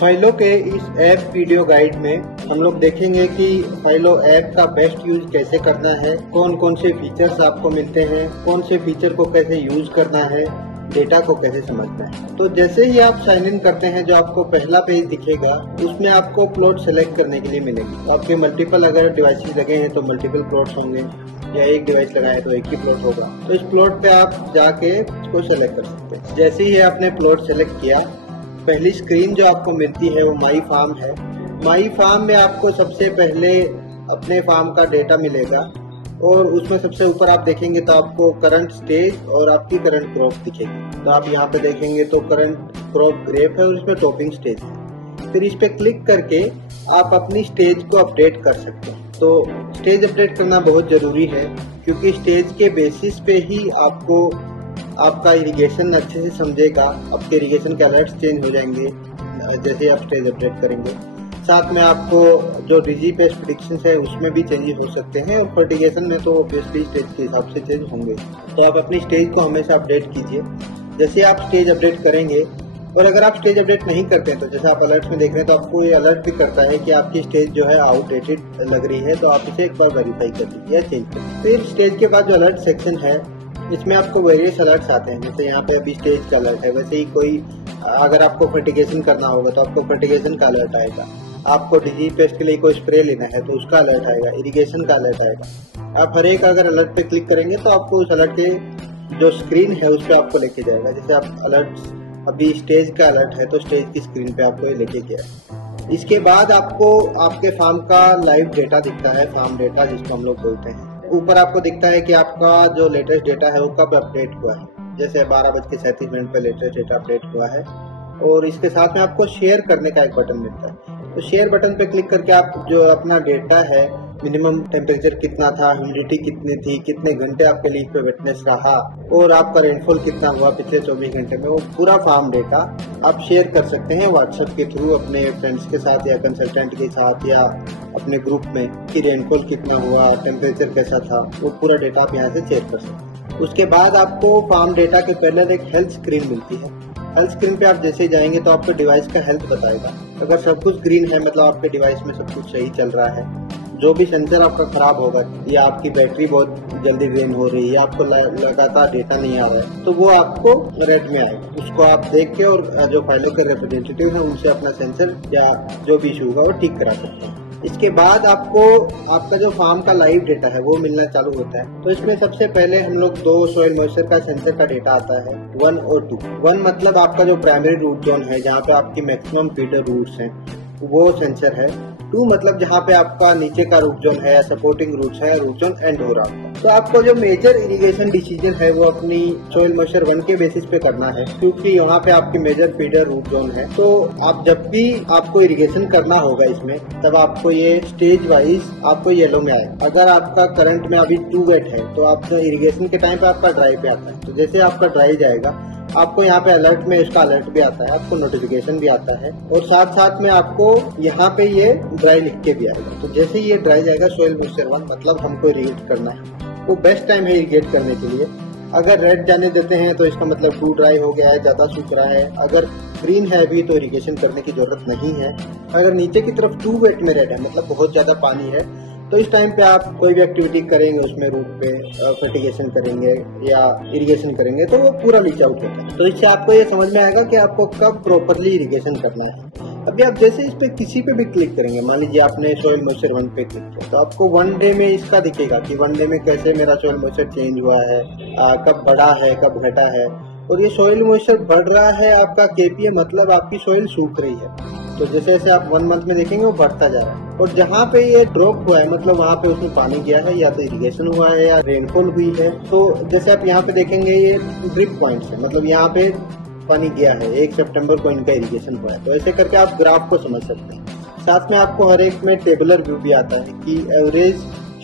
फाइलो के इस app video guide में हम लोग देखेंगे कि फाइलो ऐप का बेस्ट यूज कैसे करना है, कौन कौन से फीचर्स आपको मिलते हैं, कौन से फीचर को कैसे यूज करना है, डेटा को कैसे समझना है। तो जैसे ही आप साइन इन करते हैं, जो आपको पहला पेज दिखेगा उसमें आपको प्लॉट सेलेक्ट करने के लिए मिलेंगे। तो आपके मल्टीपल अगर डिवाइसेस लगे हैं तो मल्टीपल प्लॉट्स होंगे, या एक डिवाइस लगा है तो एक ही प्लॉट होगा। तो इस प्लॉट पे आप जाके इसको सेलेक्ट कर सकते हैं। जैसे ही आपने प्लॉट सेलेक्ट किया, पहली स्क्रीन जो आपको मिलती है वो माई फार्म है। माई फार्म में आपको सबसे पहले अपने फार्म का डेटा मिलेगा और उसमें सबसे ऊपर आप देखेंगे तो आपको करंट स्टेज और आपकी करंट क्रॉप दिखेगी। तो आप यहाँ पे देखेंगे तो करंट क्रॉप ग्रेप है और उसमें टॉपिंग स्टेज है। फिर इस पे क्लिक करके आप अपनी स्टेज को अपडेट कर सकते हैं। तो स्टेज अपडेट करना बहुत जरूरी है, क्योंकि स्टेज के बेसिस पे ही आपको आपका इरिगेशन अच्छे से समझेगा। आपके इरिगेशन के अलर्ट्स चेंज हो जाएंगे जैसे आप स्टेज अपडेट करेंगे। साथ में आपको जो डिजी पेस्ट प्रेडिक्शंस है उसमें भी चेंजेस हो सकते हैं, और फर्टिगेशन में तो ऑब्वियसली स्टेज के हिसाब से चेंज होंगे। तो आप अपनी स्टेज को हमेशा अपडेट कीजिए। जैसे आप स्टेज अपडेट करेंगे, और अगर आप स्टेज अपडेट नहीं करते हैं तो जैसे आप अलर्ट्स में देख रहे हैं तो आपको ये अलर्ट भी करता है कि आपकी स्टेज जो है आउटडेटेड लग रही है, तो आप इसे एक बार वेरीफाई कर लीजिए या चेंज कर लीजिए। फिर स्टेज के बाद जो अलर्ट सेक्शन है, इसमें आपको वेरियस अलर्ट्स आते हैं। जैसे यहाँ पे अभी स्टेज का अलर्ट है, वैसे ही कोई अगर आपको फर्टिगेशन करना होगा तो आपको फर्टिगेशन का अलर्ट आएगा। आपको डिजीज पेस्ट के लिए कोई स्प्रे लेना है तो उसका अलर्ट आएगा, इरिगेशन का अलर्ट आएगा। आप हर एक अगर अलर्ट पे क्लिक करेंगे तो आपको उस अलर्ट के जो स्क्रीन है उस पर आपको लेके जाएगा। जैसे आप अलर्ट अभी स्टेज का अलर्ट है तो स्टेज की स्क्रीन पे आपको ये लेके गया। इसके बाद आपको आपके फार्म का लाइव डेटा दिखता है, फार्म डेटा जिसको हम लोग बोलते हैं। ऊपर आपको दिखता है कि आपका जो लेटेस्ट डेटा है वो कब अपडेट हुआ है। जैसे 12:37 पे लेटेस्ट डेटा अपडेट हुआ है। और इसके साथ में आपको शेयर करने का एक बटन मिलता है। तो शेयर बटन पे क्लिक करके आप जो अपना डेटा है, मिनिमम टेम्परेचर कितना था, ह्यूमिडिटी कितनी थी, कितने घंटे आपके लीफ पे वेटनेस रहा, और आपका रेनफॉल कितना हुआ पिछले 24 घंटे में, वो पूरा फार्म डेटा आप शेयर कर सकते हैं व्हाट्सएप के थ्रू अपने फ्रेंड्स के साथ या कंसल्टेंट के साथ या अपने ग्रुप में, कि रेनफॉल कितना हुआ, टेम्परेचर कैसा था, वो पूरा डेटा आप यहाँ से शेयर कर सकते हैं। उसके बाद आपको फार्म डेटा के पहले एक हेल्थ स्क्रीन मिलती है। हेल्थ स्क्रीन पे आप जैसे ही जाएंगे तो आपके डिवाइस का हेल्थ बताएगा। अगर सब कुछ ग्रीन है मतलब आपके डिवाइस में सब कुछ सही चल रहा है। जो भी सेंसर आपका खराब होगा, या आपकी बैटरी बहुत जल्दी ड्रेन हो रही है, या आपको लगातार डेटा नहीं आ रहा है, तो वो आपको रेड में आएगा। उसको आप देख के और जो फाइलो के रिप्रेजेंटेटिव है उनसे अपना सेंसर या जो भी इशू होगा वो ठीक करा सकते हैं। इसके बाद आपको आपका जो फार्म का लाइव डेटा है वो मिलना चालू होता है। तो इसमें सबसे पहले हम लोग 2 सॉइल मॉइस्चर का सेंसर का डेटा आता है, 1 और 2। 1 मतलब आपका जो प्राइमरी रूट जोन है, जहाँ पे आपकी मैक्सिमम फीडर रूट्स हैं, वो सेंसर है। 2 मतलब जहाँ पे आपका नीचे का रूट जोन है, सपोर्टिंग रूट्स है, रूट जोन एंड हो रहा है। तो आपको जो मेजर इरिगेशन डिसीजन है वो अपनी सॉइल मॉइस्चर 1 के बेसिस पे करना है, क्योंकि वहाँ पे आपकी मेजर फीडर रूट जोन है। तो आप जब भी आपको इरिगेशन करना होगा इसमें, तब आपको ये स्टेज वाइज आपको येलो में आएगा। अगर आपका करंट में अभी 2 वेट है तो आपका इरिगेशन के टाइम पे आपका ड्राई पे आता है। तो जैसे आपका ड्राई जाएगा, आपको यहाँ पे अलर्ट में इसका अलर्ट भी आता है, आपको नोटिफिकेशन भी आता है, और साथ साथ में आपको यहाँ पे ये ड्राई लिख के भी आएगा। तो जैसे ये ड्राई जाएगा सॉइल मॉइस्चर 1 मतलब हमको इरिगेट करना है, वो बेस्ट टाइम है इरिगेट करने के लिए। अगर रेड जाने देते हैं तो इसका मतलब टू ड्राई हो गया है, ज्यादा सूख रहा है। अगर ग्रीन है अभी तो इरिगेशन करने की जरूरत नहीं है। अगर नीचे की तरफ 2 वेट में रेड है मतलब बहुत ज्यादा पानी है, तो इस टाइम पे आप कोई भी एक्टिविटी करेंगे उसमें रूट पे फर्टिगेशन करेंगे या इरिगेशन करेंगे तो वो पूरा लीच आउट होता है। तो इससे आपको ये समझ में आएगा कि आपको कब प्रॉपरली इरिगेशन करना है। अभी आप जैसे इस पे किसी पे भी क्लिक करेंगे, मान लीजिए आपने सॉइल मॉइस्चर 1 पे क्लिक किया, तो आपको 1 डे में इसका दिखेगा कि 1 डे में कैसे मेरा सॉइल मॉइस्चर चेंज हुआ है, कब बढ़ा है कब घटा है। और ये सॉइल मॉइस्चर बढ़ रहा है आपका केपीए मतलब आपकी सॉइल सूख रही है। तो जैसे जैसे आप 1 मंथ में देखेंगे वो बढ़ता जा रहा है। और जहाँ पे ये ड्रॉप हुआ है मतलब वहाँ पे उसमें पानी गया है, या तो इरिगेशन हुआ है या रेनफॉल हुई है। तो जैसे आप यहाँ पे देखेंगे ये ड्रिप पॉइंट्स है, मतलब यहाँ पे पानी गया है, 1 सितंबर को इनका इरिगेशन हुआ है। तो ऐसे करके आप ग्राफ को समझ सकते हैं। साथ में आपको हर एक में टेबुलर व्यू भी आता है कि एवरेज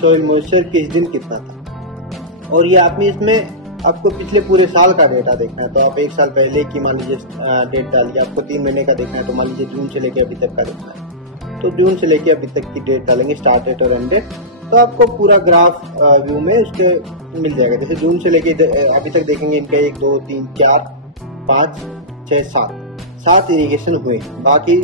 सॉइल मॉइस्चर किस दिन कितना था। और ये आपने इसमें आपको पिछले पूरे साल का डेटा देखना है, तो आप 1 साल पहले की मान लीजिए डेट डालिए। आपको 3 महीने का देखना है तो मान लीजिए जून से लेके अभी तक का देखना है, तो जून से लेके अभी तक की डेट डालेंगे, स्टार्ट डेट और एंड डेट। तो आपको पूरा ग्राफ व्यू में उसके मिल जाएगा। जैसे जून से लेके अभी तक देखेंगे इनका 1 2 3 4 5 6 7 इरिगेशन हुए। बाकी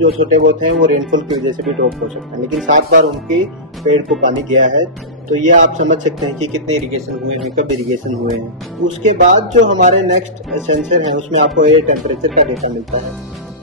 जो छोटे बहुत हैं वो रेनफॉल की वजह से भी ड्रॉप हो सकते हैं, लेकिन 7 बार उनके पेड़ को पानी गया है। तो ये आप समझ सकते हैं कि कितने इरिगेशन हुए हैं, कब इरिगेशन हुए हैं। उसके बाद जो हमारे नेक्स्ट सेंसर है उसमें आपको एयर टेम्परेचर का डेटा मिलता है।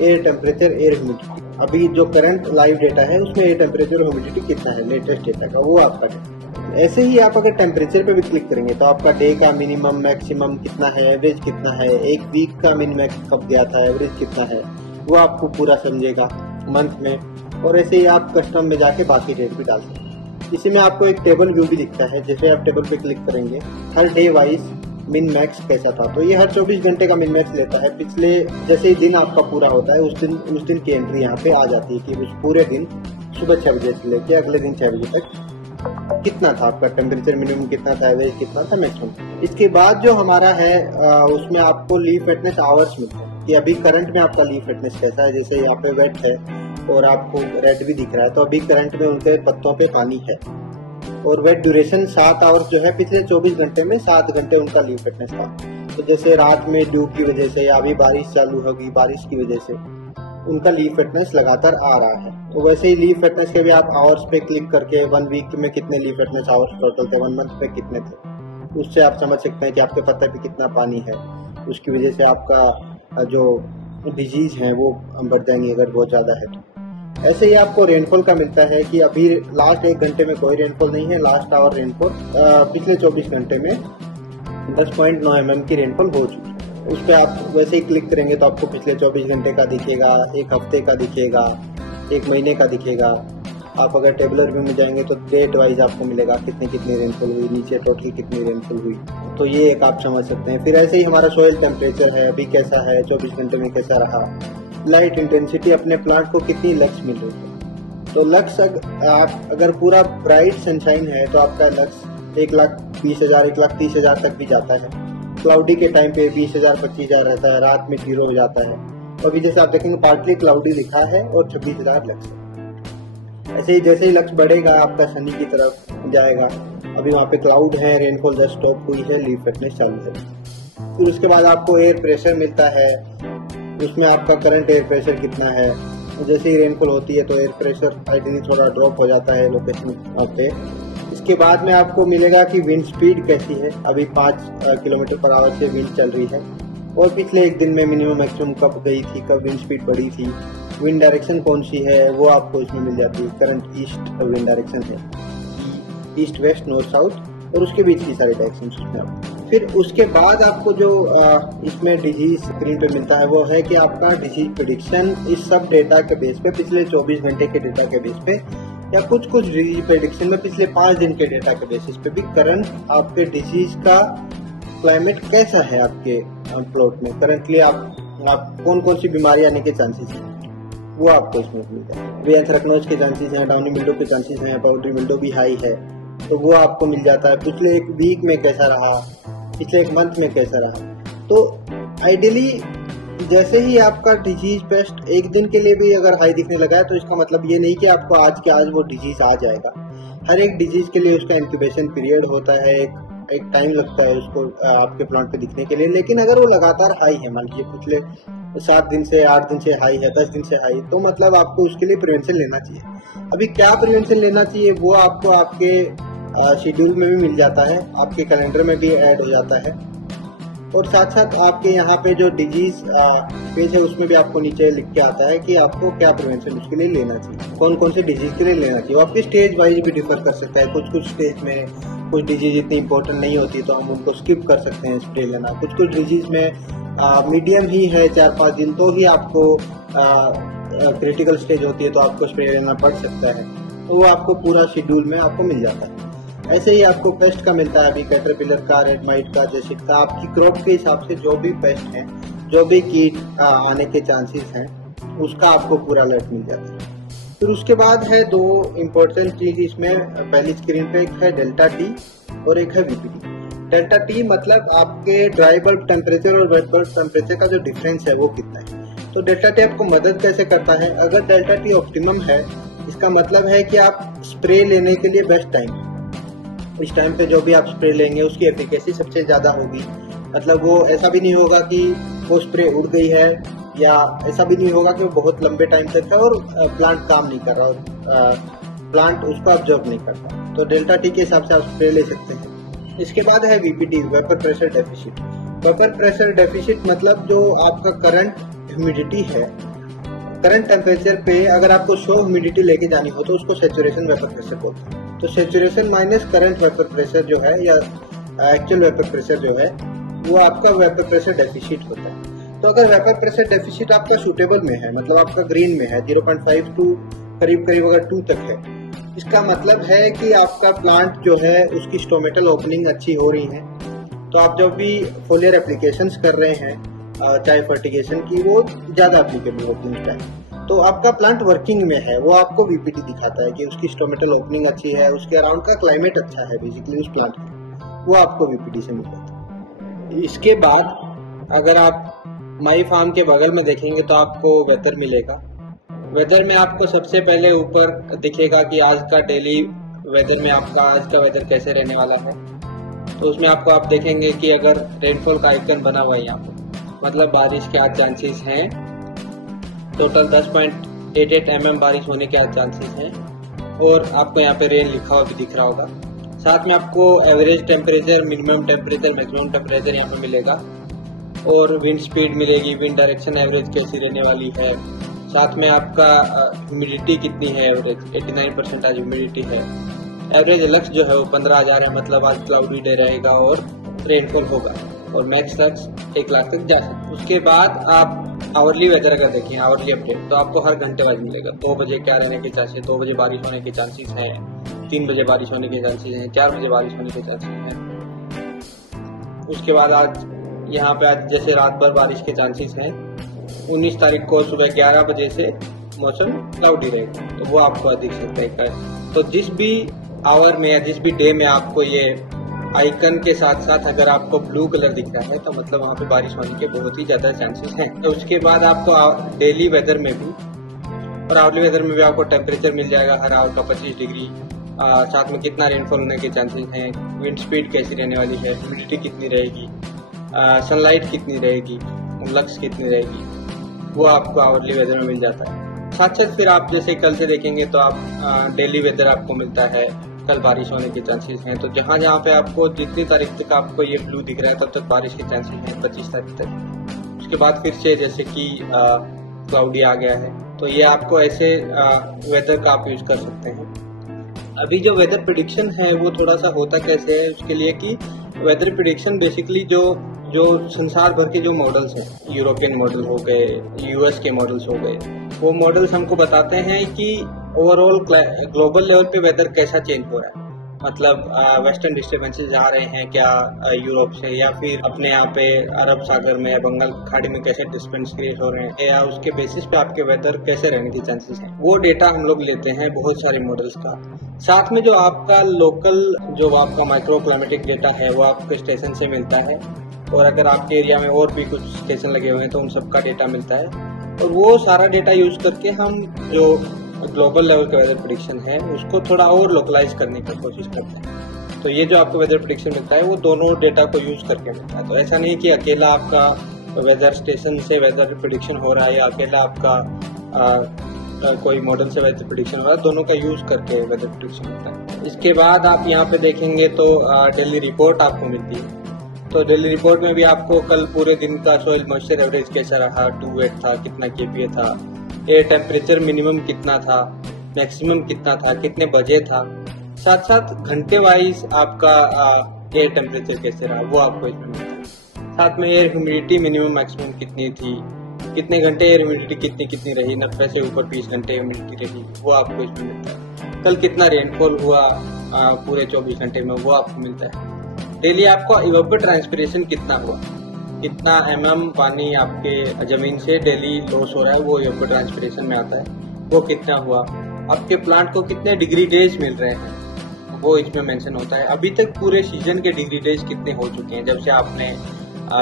एयर टेम्परेचर, एयर ह्यूमिडिटी, अभी जो करंट लाइव डेटा है उसमें एयर टेम्परेचर और ह्यूमिडिटी कितना है लेटेस्ट डेटा का, वो आपका डेटा। ऐसे ही आप अगर टेम्परेचर पे भी क्लिक करेंगे तो आपका डे का मिनिमम मैक्सिमम कितना है, एवरेज कितना है, एक वीक का मिन मैक्स कब गया था, एवरेज कितना है, वो आपको पूरा समझेगा मंथ में। और ऐसे ही आप कस्टम में जाके बाकी डेट भी डाल सकते हैं। इसी में आपको एक टेबल व्यू भी दिखता है, जैसे आप टेबल पे क्लिक करेंगे हर डे वाइज मिन मैक्स कैसा था। तो ये हर 24 घंटे का मिन मैक्स लेता है। पिछले जैसे ही दिन आपका पूरा होता है उस दिन की एंट्री यहाँ पे आ जाती है कि उस पूरे दिन सुबह 6 बजे से लेके अगले दिन 6 बजे तक कितना था आपका टेम्परेचर, मिनिमम कितना था, एवरेज कितना था, मैक्सिमम। इसके बाद जो हमारा है उसमें आपको लीफ वेटनेस आवर्स मिलते हैं कि अभी करंट में आपका लीफ वेटनेस कैसा है। जैसे यहाँ पे वेट है और आपको रेड भी दिख रहा है, तो अभी करंट में उनके पत्तों पे पानी है। और वेट ड्यूरेशन 7 आवर्स जो है, पिछले 24 घंटे में 7 घंटे उनका लीफ वेटनेस था। तो जैसे रात में ड्यू की वजह से या अभी बारिश चालू होगी, बारिश की वजह से उनका लीफ वेटनेस लगातार आ रहा है। तो वैसे ही लीफ वेटनेस के भी आप आवर्स पे क्लिक करके 1 वीक में कितने लीफ वेटनेस आवर्स टोटल थे, 1 मंथ में कितने थे, उससे आप समझ सकते हैं कि आपके पत्ते पे कितना पानी है। उसकी वजह से आपका जो डिजीज है वो बढ़ जाएंगी अगर बहुत ज़्यादा है तो। ऐसे ही आपको रेनफॉल का मिलता है कि अभी लास्ट 1 घंटे में कोई रेनफॉल नहीं है। लास्ट आवर रेनफॉल पिछले 24 घंटे में 10.9 mm की रेनफॉल हो चुकी है। उस पर आप वैसे ही क्लिक करेंगे तो आपको पिछले 24 घंटे का दिखेगा, 1 हफ्ते का दिखेगा, 1 महीने का दिखेगा। आप अगर टेबलर व्यू में जाएंगे तो डेट वाइज आपको मिलेगा कितनी रेनफॉल हुई, नीचे टोटल कितनी रेनफॉल हुई। तो ये एक आप समझ सकते हैं। फिर ऐसे ही हमारा सोइल टेम्परेचर है, अभी कैसा है, 24 घंटे में कैसा रहा। लाइट इंटेंसिटी, अपने प्लांट को कितनी लक्स मिल रही है। तो लक्स आप अगर पूरा ब्राइट सनशाइन है तो आपका लक्स 1,20,000 1,30,000 तक भी जाता है। क्लाउडी के टाइम पे 20,000 25,000 रहता है, रात में 0 हो जाता है। तो अभी जैसे आप देखेंगे पार्टली क्लाउडी लिखा है और 26,000 लक्स है। ऐसे ही जैसे ही लक्स बढ़ेगा आपका शनि की तरफ जाएगा। अभी वहाँ पे क्लाउड है, रेनफॉल जस्ट स्टॉप हुई है, लीफ वेटनेस चालू है। फिर उसके बाद आपको एयर प्रेशर मिलता है, उसमें आपका करंट एयर प्रेशर कितना है। जैसे ही रेनफॉल होती है तो एयर प्रेशर आइडियली थोड़ा ड्रॉप हो जाता है लोकेशन पे। इसके बाद में आपको मिलेगा कि विंड स्पीड कैसी है। अभी 5 किलोमीटर पर आवर से विंड चल रही है और पिछले 1 दिन में मिनिमम मैक्सिमम कब गई थी, कब विंड स्पीड बढ़ी थी, विंड डायरेक्शन कौन सी है वो आपको इसमें मिल जाती है। करंट ईस्ट विंड डायरेक्शन है, ईस्ट वेस्ट नॉर्थ साउथ, और उसके बीच की सारी डायरेक्शन उसमें। फिर उसके बाद आपको जो इसमें डिजीज स्क्रीन पे मिलता है वो है कि आपका डिजीज प्रेडिक्शन इस सब डेटा के बेस पे, पिछले 24 घंटे के डेटा के बेस पे, या कुछ डिजीज प्रेडिक्शन में पिछले 5 दिन के डेटा के बेसिस पे भी करंट आपके डिजीज का क्लाइमेट कैसा है आपके प्लॉट में। करंटली आप कौन कौन सी बीमारी आने के चांसेस हैं वो आपको इसमें मिलता है। वे एंथ्रेक्नोज के चांसेस हैं, डाउनी मिल्ड्यू के चांसेस हैं, पाउडरी मिल्ड्यू भी हाई है, तो वो आपको मिल जाता है। पिछले 1 वीक में कैसा रहा, पिछले 1 मंथ में कैसा रहा। तो आइडियली जैसे ही आपका डिजीज पेस्ट 1 दिन के लिए भी अगर हाई दिखने लगा है तो इसका मतलब ये नहीं कि आपको आज के आज वो डिजीज आ जाएगा। हर एक डिजीज के लिए उसका इंक्यूबेशन पीरियड होता है, एक टाइम लगता है उसको आपके प्लांट पे दिखने के लिए। लेकिन अगर वो लगातार हाई है, मान लीजिए पिछले 7 दिन से 8 दिन से हाई है, 10 दिन से हाई, तो मतलब आपको उसके लिए प्रिवेंशन लेना चाहिए। अभी क्या प्रिवेंशन लेना चाहिए वो आपको आपके शेड्यूल में भी मिल जाता है, आपके कैलेंडर में भी ऐड हो जाता है, और साथ साथ आपके यहाँ पे जो डिजीज पेज है उसमें भी आपको नीचे लिख के आता है कि आपको क्या प्रिवेंशन उसके लिए लेना चाहिए, कौन कौन से डिजीज के लिए लेना चाहिए। वो आपकी स्टेज वाइज भी डिफर कर सकता है। कुछ स्टेज में कुछ डिजीज इतनी इंपॉर्टेंट नहीं होती तो हम उनको स्किप कर सकते हैं स्प्रे लेना। कुछ डिजीज में मीडियम ही है, 4-5 दिन तो ही आपको क्रिटिकल स्टेज होती है तो आपको स्प्रे लेना पड़ सकता है। तो वो आपको पूरा शेड्यूल में आपको मिल जाता है। ऐसे ही आपको पेस्ट का मिलता है, अभी कैटरपिलर का, रेड माइट का, जेसिड का, आपकी क्रॉप के हिसाब से जो भी पेस्ट है, जो भी कीट आने के चांसेस हैं, उसका आपको पूरा अलर्ट मिल जाता है। फिर उसके बाद है 2 इम्पोर्टेंट चीज इसमें, पहली स्क्रीन पे एक है डेल्टा टी और एक है वीपीटी। डेल्टा टी मतलब आपके ड्राई बल्ब टेम्परेचर और वेट बल्ब टेम्परेचर का जो डिफरेंस है वो कितना है। तो डेल्टा टी आपको मदद कैसे करता है, अगर डेल्टा टी ऑप्टिमम है इसका मतलब है कि आप स्प्रे लेने के लिए बेस्ट टाइम, इस टाइम पे जो भी आप स्प्रे लेंगे उसकी एफिकेसी सबसे ज़्यादा होगी। मतलब वो ऐसा भी नहीं होगा कि वो स्प्रे उड़ गई है या ऐसा भी नहीं होगा कि वो बहुत लंबे टाइम तक है और प्लांट काम नहीं कर रहा और प्लांट उसको ऑब्जर्व नहीं करता। तो डेल्टा टी के हिसाब से आप स्प्रे ले सकते हैं। इसके बाद है VPD, vapour pressure deficit. Vapour pressure deficit मतलब जो आपका करंट ह्यूमिडिटी है, करंट टेम्परेचर पे अगर आपको 100 ह्यूमिडिटी लेके जानी हो तो उसको सैचुरेशन वेपर प्रेशर बोलते हैं। तो saturation minus current vapour pressure जो है या एक्चुअल वेपर प्रेशर जो है वो आपका वेपर प्रेशर डेफिशिट होता है। तो अगर वेपर प्रेशर डेफिशिट आपका सूटेबल में है, मतलब आपका ग्रीन में है, 0.5 टू करीब अगर 2 तक है, इसका मतलब है कि आपका प्लांट जो है उसकी स्टोमेटल ओपनिंग अच्छी हो रही है। तो आप जब भी फोलियर एप्लीकेशंस कर रहे हैं चाहे फर्टिगेशन की, वो ज़्यादा एप्लीकेबल होती है उस टाइम। तो आपका प्लांट वर्किंग में है, वो आपको वीपीटी दिखाता है कि उसकी स्टोमेटल ओपनिंग अच्छी है, उसके अराउंड का क्लाइमेट अच्छा है, बेसिकली उस प्लांट का, वो आपको वीपीटी से मिल जाता है। इसके बाद अगर आप माई फार्म के बगल में देखेंगे तो आपको वेदर मिलेगा। वेदर में आपको सबसे पहले ऊपर दिखेगा कि आज का डेली वेदर में आपका आज का वेदर कैसे रहने वाला है। तो उसमें आपको आप देखेंगे कि अगर रेनफॉल का आइकन बना हुआ है यहाँ पर, मतलब बारिश के आज चांसेस हैं, टोटल 10.88 mm बारिश होने के आज चांसेस हैं, और आपको यहाँ पे रेन लिखा हुआ भी दिख रहा होगा। साथ में आपको average temperature, minimum temperature, maximum temperature यहाँ पे मिलेगा, और विंड स्पीड मिलेगी, विंड डायरेक्शन एवरेज कैसी रहने वाली है। साथ में आपका ह्यूमिडिटी कितनी है, एवरेज 89% आज ह्यूमिडिटी है। एवरेज लक्स जो है वो 15,000 है, मतलब आज क्लाउडी डे रहेगा और रेनफॉल होगा, और मैक्स लक्स 1 लाख तक जा सकते। उसके बाद आप आवरली वेदर अगर देखें, आवरली अपडेट, तो आपको हर घंटे बाद मिलेगा। 2 बजे क्या रहने के चांसेस, 2 बजे बारिश होने के चांसेस हैं, 3 बजे बारिश होने के चांसेस हैं, 4 बजे बारिश होने के चांसेस हैं। उसके बाद आज यहाँ पे आज जैसे रात भर बारिश के चांसेस हैं, 19 तारीख को सुबह 11 बजे से मौसम क्लाउडी रहेगा, तो वो आपको दिख सकता है। तो जिस भी आवर में या जिस भी डे में आपको ये आइकन के साथ साथ अगर आपको ब्लू कलर दिख रहा है तो मतलब वहाँ पे बारिश होने के बहुत ही ज़्यादा चांसेस हैं। तो उसके बाद आपको डेली वेदर में भी और आवरली वेदर में भी आपको टेम्परेचर मिल जाएगा हर आवर का 25 डिग्री, साथ में कितना रेनफॉल होने के चांसेस हैं, विंड स्पीड कैसी रहने वाली है, ह्यूमिडिटी कितनी रहेगी, सनलाइट कितनी रहेगी, लक्स कितनी रहेगी, वो आपको आवरली वेदर में मिल जाता है। साथ साथ फिर आप जैसे कल से देखेंगे तो आप डेली वेदर आपको मिलता है, कल बारिश होने के चांसेस हैं। तो जहाँ जहाँ पे आपको जितनी तारीख तक आपको ये ब्लू दिख रहा है तब तक बारिश के चांसेस हैं 25 तारीख तक। उसके बाद फिर से जैसे कि क्लाउडी आ गया है, तो ये आपको ऐसे वेदर का आप यूज कर सकते हैं। अभी जो वेदर प्रेडिक्शन है वो थोड़ा सा होता कैसे है, उसके लिए कि वेदर प्रेडिक्शन बेसिकली जो संसार भर के जो मॉडल्स हैं, यूरोपियन मॉडल हो गए, यूएस के मॉडल्स हो गए, वो मॉडल्स हमको बताते हैं कि ओवरऑल ग्लोबल लेवल पे वेदर कैसा चेंज हो रहा है। मतलब वेस्टर्न डिस्टर्बेंसेस आ रहे हैं क्या यूरोप से, या फिर अपने यहाँ पे अरब सागर में, बंगाल खाड़ी में कैसे डिस्टर्बेंस क्रिएट हो रहे हैं, या उसके बेसिस पे आपके वेदर कैसे रहने की चांसेस हैं। वो डेटा हम लोग लेते हैं बहुत सारे मॉडल्स का। साथ में जो आपका लोकल जो आपका माइक्रो क्लाइमेटिक डेटा है वो आपके स्टेशन से मिलता है, और अगर आपके एरिया में और भी कुछ स्टेशन लगे हुए हैं तो उन सबका डेटा मिलता है, और वो सारा डेटा यूज करके हम जो ग्लोबल लेवल का वेदर प्रेडिक्शन है उसको थोड़ा और लोकलाइज करने की कोशिश करते हैं। तो ये जो आपको वेदर प्रेडिक्शन मिलता है वो दोनों डेटा को यूज करके मिलता है। तो ऐसा नहीं कि अकेला आपका वेदर स्टेशन से वेदर प्रेडिक्शन हो रहा है या अकेला आपका कोई मॉडल से वेदर प्रेडिक्शन हो रहा है, दोनों का यूज करके वेदर प्रेडिक्शन होता है। इसके बाद आप यहाँ पे देखेंगे तो डेली रिपोर्ट आपको मिलती है। तो डेली रिपोर्ट में भी आपको कल पूरे दिन का सॉइल मॉइस्चर एवरेज कैसा रहा, 2 था, कितना केपीए था, एयर टेम्परेचर मिनिमम कितना था, मैक्सिमम कितना था, कितने बजे था, साथ साथ घंटे वाइज आपका एयर टेम्परेचर कैसे रहा वो आपको इसमें मिलता है। साथ में एयर ह्यूमिडिटी मिनिमम मैक्सिमम कितनी थी, कितने घंटे एयर ह्यूमिडिटी कितनी रही, 90 से ऊपर 20 घंटे ह्यूमिडिटी रही, वो आपको इसमें मिलता है। कल कितना रेनफॉल हुआ पूरे 24 घंटे में, वो आपको मिलता है। डेली आपको इवेपोरेट ट्रांसपिरेशन कितना हुआ, कितना mm पानी आपके जमीन से डेली लॉस हो रहा है, वो इवेपोरेट ट्रांसपिरेशन में आता है, वो कितना हुआ। आपके प्लांट को कितने डिग्री डेज मिल रहे हैं वो इसमें मेंशन होता है। अभी तक पूरे सीजन के डिग्री डेज कितने हो चुके हैं, जब से आपने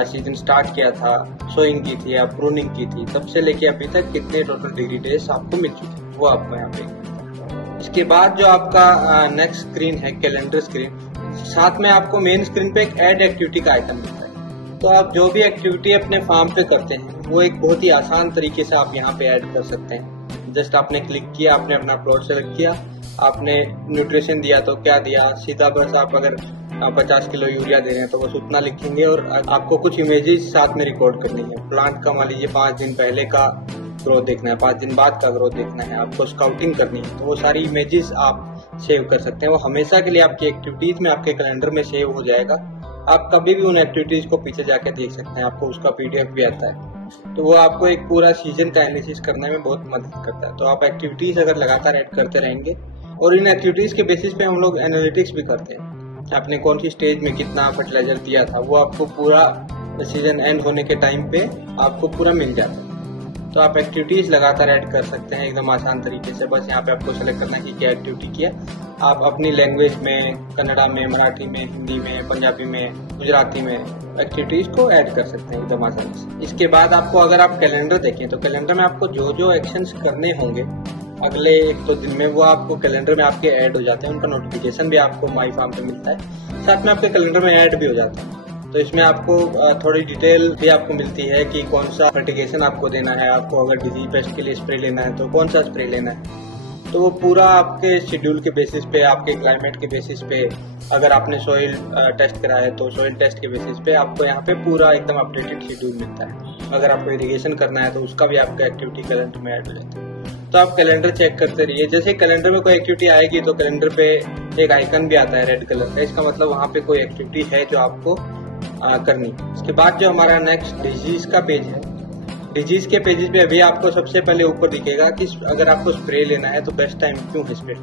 सीजन स्टार्ट किया था, सोइंग की थी या प्रूनिंग की थी, तब से लेके अभी तक कितने टोटल डिग्री डेज आपको मिल चुके हैं, वो आपको यहाँ पे। इसके बाद जो आपका नेक्स्ट स्क्रीन है कैलेंडर स्क्रीन, साथ में आपको मेन स्क्रीन पे एक ऐड एक्टिविटी का आइकन मिलता है। तो आप जो भी एक्टिविटी अपने फार्म पे करते हैं वो एक बहुत ही आसान तरीके से आप यहाँ पे ऐड कर सकते हैं। जस्ट आपने क्लिक किया, आपने अपना प्लॉट सेलेक्ट किया, आपने न्यूट्रिशन दिया तो क्या दिया, सीधा बस आप अगर 50 किलो यूरिया दे रहे हैं तो बस उतना लिखेंगे और आपको कुछ इमेजेस साथ में रिकॉर्ड करनी है। प्लांट का मान लीजिए 5 दिन पहले का ग्रोथ देखना है, 5 दिन बाद का ग्रोथ देखना है, आपको स्काउटिंग करनी है, तो वो सारी इमेजेस आप सेव कर सकते हैं। वो हमेशा के लिए आपकी एक्टिविटीज में, आपके कैलेंडर में सेव हो जाएगा। आप कभी भी उन एक्टिविटीज को पीछे जाके देख सकते हैं, आपको उसका PDF भी आता है। तो वो आपको एक पूरा सीजन का एनालिसिस करने में बहुत मदद करता है। तो आप एक्टिविटीज अगर लगातार ऐड करते रहेंगे, और इन एक्टिविटीज के बेसिस पे हम लोग एनालिटिक्स भी करते हैं, आपने कौन सी स्टेज में कितना फर्टिलाइजर दिया था, वो आपको पूरा सीजन एंड होने के टाइम पे आपको पूरा मिल जाता है। तो आप एक्टिविटीज लगातार ऐड कर सकते हैं एकदम आसान तरीके से। बस यहाँ पे आपको सेलेक्ट करना है कि क्या एक्टिविटी किया। आप अपनी लैंग्वेज में, कन्नड़ा में, मराठी में, हिंदी में, पंजाबी में, गुजराती में एक्टिविटीज को ऐड कर सकते हैं एकदम आसानी से। इसके बाद आपको अगर आप कैलेंडर देखें तो कैलेंडर में आपको जो जो एक्शंस करने होंगे अगले 1-2 दिन में, वो आपको कैलेंडर में आपके ऐड हो जाते हैं। उनका नोटिफिकेशन भी आपको माई फार्म पे मिलता है, साथ में आपके कैलेंडर में ऐड भी हो जाता है। तो इसमें आपको थोड़ी डिटेल भी आपको मिलती है कि कौन सा फर्टिगेशन आपको देना है, आपको अगर डिजीज पेस्ट के लिए स्प्रे लेना है तो कौन सा स्प्रे लेना है। तो वो पूरा आपके शेड्यूल के बेसिस पे, आपके क्लाइमेट के बेसिस पे, अगर आपने सॉइल टेस्ट करा है तो सॉइल टेस्ट के बेसिस पे आपको यहाँ पे पूरा एकदम अपडेटेड शेड्यूल मिलता है। अगर आपको इरिगेशन करना है तो उसका भी आपका एक्टिविटी कैलेंडर में ऐड हो जाता है। तो आप कैलेंडर चेक करते रहिए। जैसे कैलेंडर में कोई एक्टिविटी आएगी तो कैलेंडर पे एक आइकन भी आता है रेड कलर का, इसका मतलब वहाँ पे कोई एक्टिविटी है जो आपको करनी। इसके बाद जो हमारा नेक्स्ट डिजीज का पेज है, डिजीज के पेजेस पे अभी आपको सबसे पहले ऊपर दिखेगा कि अगर आपको स्प्रे लेना है तो बेस्ट टाइम क्यों है स्प्रे।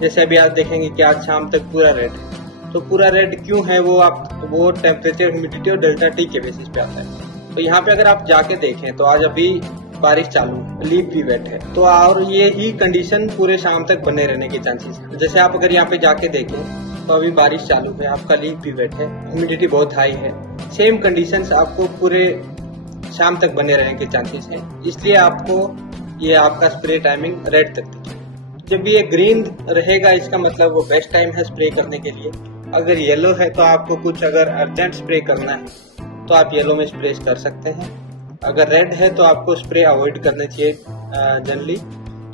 जैसे अभी आप देखेंगे कि आज शाम तक पूरा रेड है, तो पूरा रेड क्यों है वो टेम्परेचर, ह्यूमिडिटी और डेल्टा टी के बेसिस पे आता है। तो यहाँ पे अगर आप जाके देखें तो आज अभी बारिश चालू, लीफ भी वेट है, तो और ये ही कंडीशन पूरे शाम तक बने रहने के चांसेस है। जैसे आप अगर यहाँ पे जाके देखें तो अभी बारिश चालू है, आपका लीफ भी वेट है, ह्यूमिडिटी बहुत हाई है, सेम कंडीशंस आपको पूरे शाम तक बने रहने के चांसेस हैं। इसलिए आपको ये आपका स्प्रे टाइमिंग रेड तक दिखेगा। जब ये ग्रीन रहेगा इसका मतलब वो बेस्ट टाइम है स्प्रे करने के लिए। अगर येलो है तो आपको कुछ अगर अर्जेंट स्प्रे करना है तो आप येलो में स्प्रे कर सकते हैं। अगर रेड है तो आपको स्प्रे अवॉइड करने चाहिए जनरली।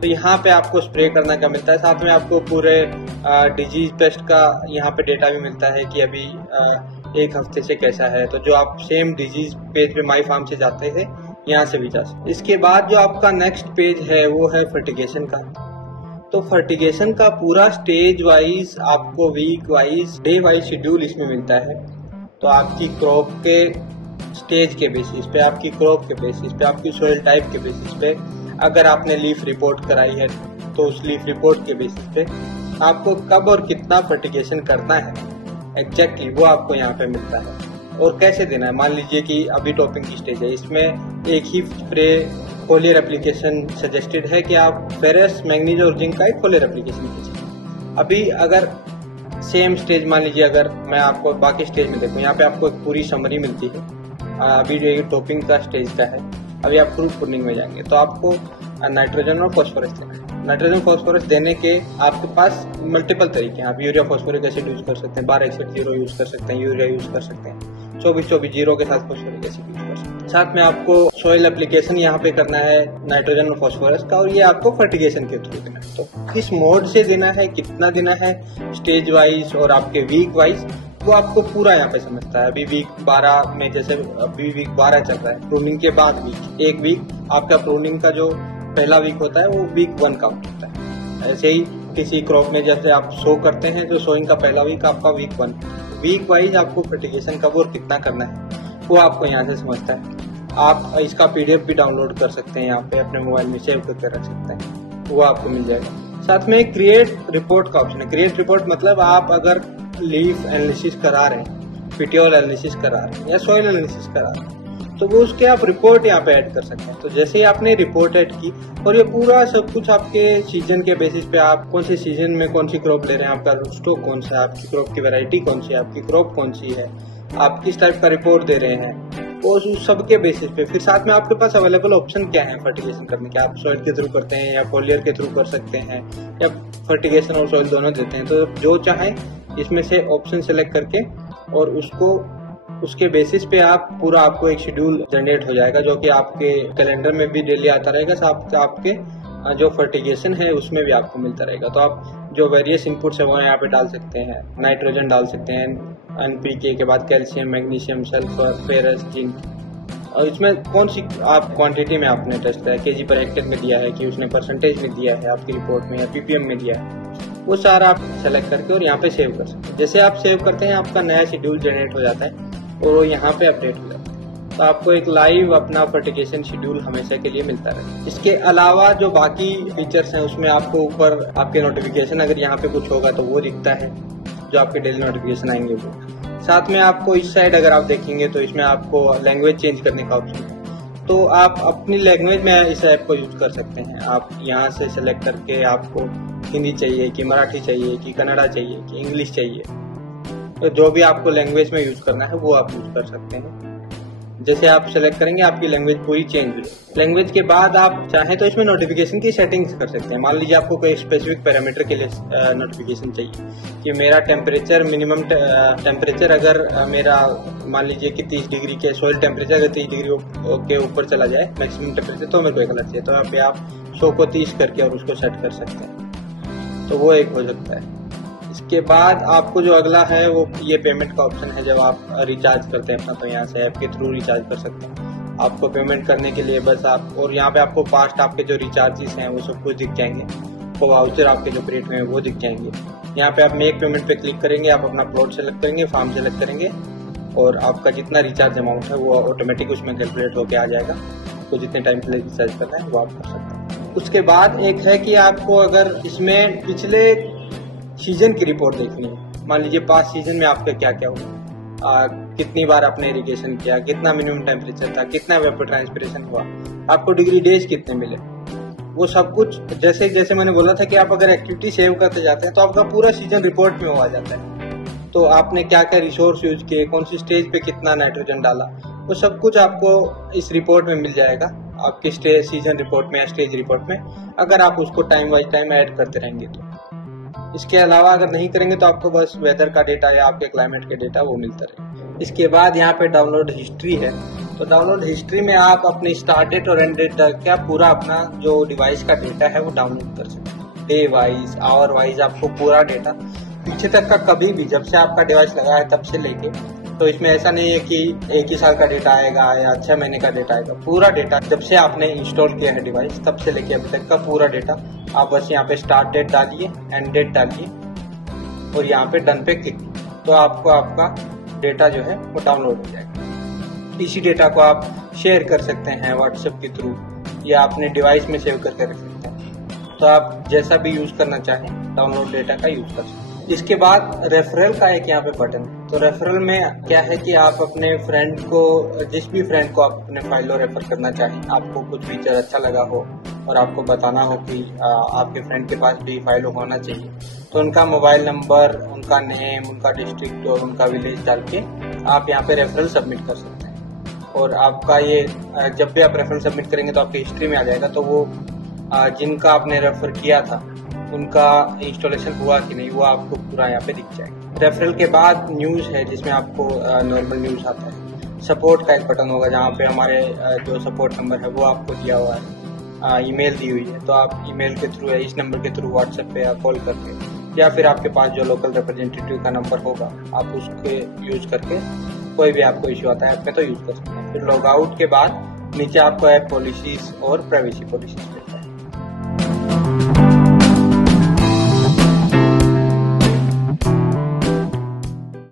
तो यहाँ पे आपको स्प्रे करना क्या मिलता है, साथ में आपको पूरे डिजीज पेस्ट का यहाँ पे डेटा भी मिलता है कि अभी 1 हफ्ते से कैसा है। तो जो आप सेम डिजीज पेज पे माई फार्म से जाते थे यहाँ से भी जा सकते। इसके बाद जो आपका नेक्स्ट पेज है वो है फर्टिगेशन का। तो फर्टिगेशन का पूरा स्टेज वाइज आपको week wise, day wise schedule इसमें मिलता है। तो आपकी क्रॉप के स्टेज के बेसिस पे, आपकी क्रॉप के बेसिस पे, आपकी सोइल टाइप के बेसिस पे, अगर आपने लीफ रिपोर्ट कराई है तो उस लीफ रिपोर्ट के बेसिस पे आपको कब और कितना फर्टिगेशन करना है एग्जैक्टली वो आपको यहाँ पे मिलता है। और कैसे देना है, मान लीजिए कि अभी टॉपिंग की स्टेज है, इसमें एक ही स्प्रे फोलियर एप्लीकेशन सजेस्टेड है कि आप फेरस, मैग्नीज और जिंक का एक फोलियर एप्लीकेशन कीजिए। अभी अगर सेम स्टेज, मान लीजिए अगर मैं आपको बाकी स्टेज में देखूँ, यहाँ पे आपको एक पूरी समरी मिलती है। अभी जो ये टॉपिंग का स्टेज का है, अभी आप फ्रूट प्रूनिंग में जाएंगे तो आपको नाइट्रोजन और फास्फोरस देना है। नाइट्रोजन फास्फोरस देने के आपके पास मल्टीपल तरीके हैं। आप यूरिया फास्फोरिक एसिड यूज कर सकते हैं, 1261 यूज कर सकते हैं, यूरिया यूज कर सकते हैं, 24-24 के साथ फास्फोरिक एसिड यूज कर सकते हैं। साथ में आपको सॉइल एप्लीकेशन यहाँ पे करना है नाइट्रोजन और फास्फोरस का, और ये आपको फर्टिगेशन के थ्रू देना है। तो किस मोड से देना है, कितना देना है, स्टेज वाइज और आपके वीक वाइज, वो आपको पूरा यहाँ पे समझता है। अभी वीक 12 में, जैसे अभी वीक 12 चल रहा है, प्रूनिंग के बाद एक वीक आपका प्रूनिंग का जो पहला वीक होता है वो वीक 1 काउंट होता है। ऐसे ही किसी क्रॉप में जैसे आप सो करते हैं तो सोइंग का पहला वीक आपका वीक 1। वीक वाइज आपको फर्टिगेशन कब और कितना करना है वो आपको यहाँ से समझता है। आप इसका PDF भी डाउनलोड कर सकते हैं, यहाँ पे अपने मोबाइल में सेव करके रख सकते हैं, वो आपको मिल जाएगा। साथ में क्रिएट रिपोर्ट का ऑप्शन है। क्रिएट रिपोर्ट मतलब आप अगर लीफ एनालिसिस करा रहे हैं, पिटियोल एनालिसिस करा रहे हैं या सॉइल एनालिसिस करा रहे हैं तो वो उसके आप रिपोर्ट यहाँ पे ऐड कर सकते हैं। तो जैसे ही आपने रिपोर्ट ऐड की और ये पूरा सब कुछ आपके सीजन के बेसिस पे, आप कौन से सीजन में कौन सी क्रॉप ले रहे हैं, आपका स्टॉक कौन सा है, आपकी क्रॉप की वैरायटी कौन सी है, आपकी क्रॉप कौन सी है, आप किस टाइप का रिपोर्ट दे रहे हैं, और उस सब के बेसिस पे फिर साथ में आपके पास अवेलेबल ऑप्शन क्या है फर्टिगेशन करने के। आप सॉइल के थ्रू करते हैं या फोलियर के थ्रू कर सकते हैं या फर्टिगेशन और सॉइल दोनों देते हैं। तो जो चाहे इसमें से ऑप्शन सेलेक्ट करके और उसको उसके बेसिस पे आप पूरा आपको एक शेड्यूल जनरेट हो जाएगा जो कि आपके कैलेंडर में भी डेली आता रहेगा। आपके जो फर्टिगेशन है उसमें भी आपको मिलता रहेगा। तो आप जो वेरियस इनपुट्स है वो यहाँ पे डाल सकते हैं। नाइट्रोजन डाल सकते हैं, NPK के बाद calcium, magnesium, sulphur, ferrous, zinc. और इसमें कौन सी आप क्वांटिटी में आपने टेस्ट किया, केजी पर हेक्टेयर में दिया है कि उसने परसेंटेज में दिया है आपकी रिपोर्ट में, या PPM में दिया है, वो सारा आप सेलेक्ट करके और यहाँ पे सेव कर सकते हैं। जैसे आप सेव करते हैं आपका नया शेड्यूल जनरेट हो जाता है और वो यहाँ पे अपडेट हो जाता है। तो आपको एक लाइव अपना फर्टिगेशन शेड्यूल हमेशा के लिए मिलता रहे। इसके अलावा जो बाकी फीचर्स हैं उसमें आपको ऊपर आपके नोटिफिकेशन अगर यहाँ पे कुछ होगा तो वो दिखता है, जो आपके डेली नोटिफिकेशन आएंगे वो। साथ में आपको इस साइड अगर आप देखेंगे तो इसमें आपको लैंग्वेज चेंज करने का ऑप्शन है। तो आप अपनी लैंग्वेज में इस ऐप को यूज कर सकते हैं। आप यहाँ से सेलेक्ट करके आपको हिंदी चाहिए कि मराठी चाहिए कि कन्नड़ा चाहिए कि इंग्लिश चाहिए, तो जो भी आपको लैंग्वेज में यूज करना है वो आप यूज कर सकते हैं। जैसे आप सेलेक्ट करेंगे आपकी लैंग्वेज पूरी चेंज हुई। लैंग्वेज के बाद आप चाहें तो इसमें नोटिफिकेशन की सेटिंग्स कर सकते हैं। मान लीजिए आपको कोई स्पेसिफिक पैरामीटर के लिए नोटिफिकेशन चाहिए कि मेरा टेम्परेचर, मिनिमम टेम्परेचर अगर मेरा मान लीजिए कि 30 डिग्री के सॉइल टेम्परेचर अगर 30 डिग्री के ऊपर चला जाए मैक्सिमम टेम्परेचर, तो मेरे को एक अलग चाहिए। तो यहाँ पे आप 100 को 30 करके और उसको सेट कर सकते हैं। तो वो एक हो सकता है। इसके बाद आपको जो अगला है वो ये पेमेंट का ऑप्शन है। जब आप रिचार्ज करते हैं अपना, तो यहाँ से ऐप के थ्रू रिचार्ज कर सकते हैं। आपको पेमेंट करने के लिए बस आप, और यहाँ पे आपको पास्ट आपके जो रिचार्जेस हैं वो सब कुछ दिख जाएंगे। वो वाउचर आपके जो क्रिएट हुए हैं वो दिख जाएंगे। यहाँ पे आप मेक पेमेंट पे क्लिक करेंगे, आप अपना प्लॉट सेलेक्ट करेंगे, फार्म सेलेक्ट करेंगे और आपका जितना रिचार्ज अमाउंट है वो ऑटोमेटिक उसमें कैलकुलेट होकर आ जाएगा। तो जितने टाइम के लिए रिचार्ज करना है वो आप कर सकते हैं। उसके बाद एक है कि आपको अगर इसमें पिछले सीजन की रिपोर्ट देखनी है, मान लीजिए 5 सीजन में आपका क्या क्या हुआ, कितनी बार आपने इरिगेशन किया, कितना मिनिमम टेम्परेचर था, कितना वेपर ट्रांसपिरेशन हुआ, आपको डिग्री डेज कितने मिले, वो सब कुछ। जैसे जैसे मैंने बोला था कि आप अगर एक्टिविटी सेव करते जाते हैं तो आपका पूरा सीजन रिपोर्ट में वो आ जाता है। तो आपने क्या क्या रिसोर्स यूज किए, कौन सी स्टेज पे कितना नाइट्रोजन डाला, वो सब कुछ आपको इस रिपोर्ट में मिल जाएगा, आपकी स्टेज सीजन रिपोर्ट में या स्टेज रिपोर्ट में, अगर आप उसको टाइम वाइज टाइम ऐड करते रहेंगे तो। इसके अलावा अगर नहीं करेंगे तो आपको बस वेदर का डेटा या आपके क्लाइमेट के डेटा वो मिलता रहेगा। इसके बाद यहाँ पे डाउनलोड हिस्ट्री है। तो डाउनलोड हिस्ट्री में आप अपने स्टार्ट डेट और एंड डेट तक क्या पूरा अपना जो डिवाइस का डेटा है वो डाउनलोड कर सकते हैं। डे वाइज, आवर वाइज आपको पूरा डेटा पीछे तक का, कभी भी जब से आपका डिवाइस लगा है तब से लेके, तो इसमें ऐसा नहीं है कि 1 ही साल का डेटा आएगा या 6 महीने का डेटा आएगा। पूरा डेटा जब से आपने इंस्टॉल किया है डिवाइस तब से लेके अभी तक का पूरा डेटा आप बस यहाँ पे स्टार्ट डेट डालिए, एंड डेट डालिए और यहाँ पे डन पे क्लिक, तो आपको आपका डेटा जो है वो डाउनलोड हो जाएगा। इसी डेटा को आप शेयर कर सकते हैं व्हाट्सएप के थ्रू या अपने डिवाइस में सेव करके रख सकते हैं। तो आप जैसा भी यूज करना चाहें डाउनलोड डेटा का यूज कर सकते हैं। इसके बाद रेफरल का एक यहाँ पे बटन है। तो रेफरल में क्या है कि आप अपने फ्रेंड को, जिस भी फ्रेंड को आप अपने फाइलों रेफर करना चाहें, आपको कुछ फीचर अच्छा लगा हो और आपको बताना हो कि आपके फ्रेंड के पास भी फाइल होना चाहिए, तो उनका मोबाइल नंबर, उनका नेम, उनका डिस्ट्रिक्ट और उनका विलेज डाल के आप यहाँ पे रेफरल सबमिट कर सकते हैं। और आपका ये जब भी आप रेफरल सबमिट करेंगे तो आपकी हिस्ट्री में आ जाएगा। तो वो जिनका आपने रेफर किया था उनका इंस्टॉलेशन हुआ कि नहीं वो आपको पूरा यहाँ पे दिख जाएगा। रेफरल के बाद न्यूज़ है जिसमें आपको नॉर्मल न्यूज़ आता है। सपोर्ट का एक बटन होगा जहाँ पे हमारे जो सपोर्ट नंबर है वो आपको दिया हुआ है, ईमेल दी हुई है, तो आप ईमेल के थ्रू या इस नंबर के थ्रू व्हाट्सएप पे या कॉल करके, या फिर आपके पास जो लोकल रिप्रेजेंटेटिव का नंबर होगा आप उसके यूज करके कोई भी आपको इश्यू आता है ऐप में तो यूज कर सकते हैं। फिर लॉग आउट के बाद नीचे आपको ऐप पॉलिसीज और प्राइवेसी पॉलिसीज